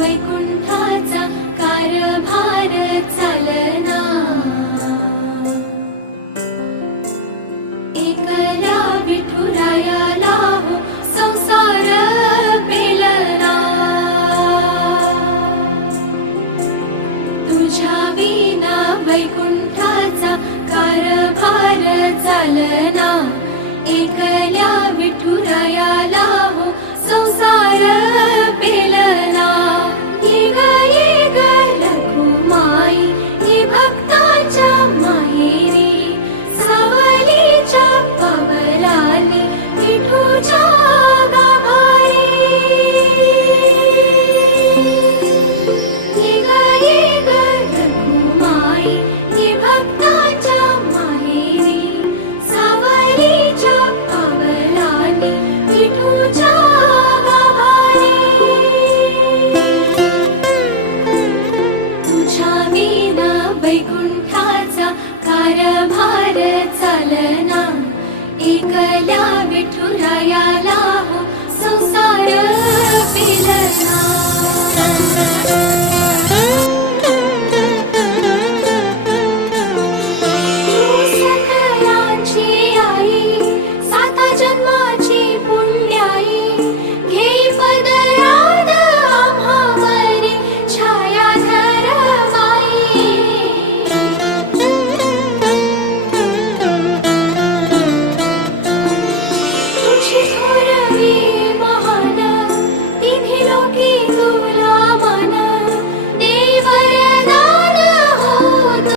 वैकुंठाचा कारभार चालना, एकल्या विठुरायाला हो संसार पेलना, तुझ्या विना वैकुंठाचा कारभार चालना, एकल्या विठुरायाला हो संसार पेलना। ये ग रखुमाई ये भक्ताच्या माहेरी, सावलीच्या पावलांनी विठूच्या गाभारी। ये ग रखुमाई ये भक्ताच्या माहेरी, सावलीच्या पावलांनी विठूच्या गाभारी। तुझ्या विना वैकुंठाचा कारभार चालना, एकल्या विठुरायाला हो संसार पेलना।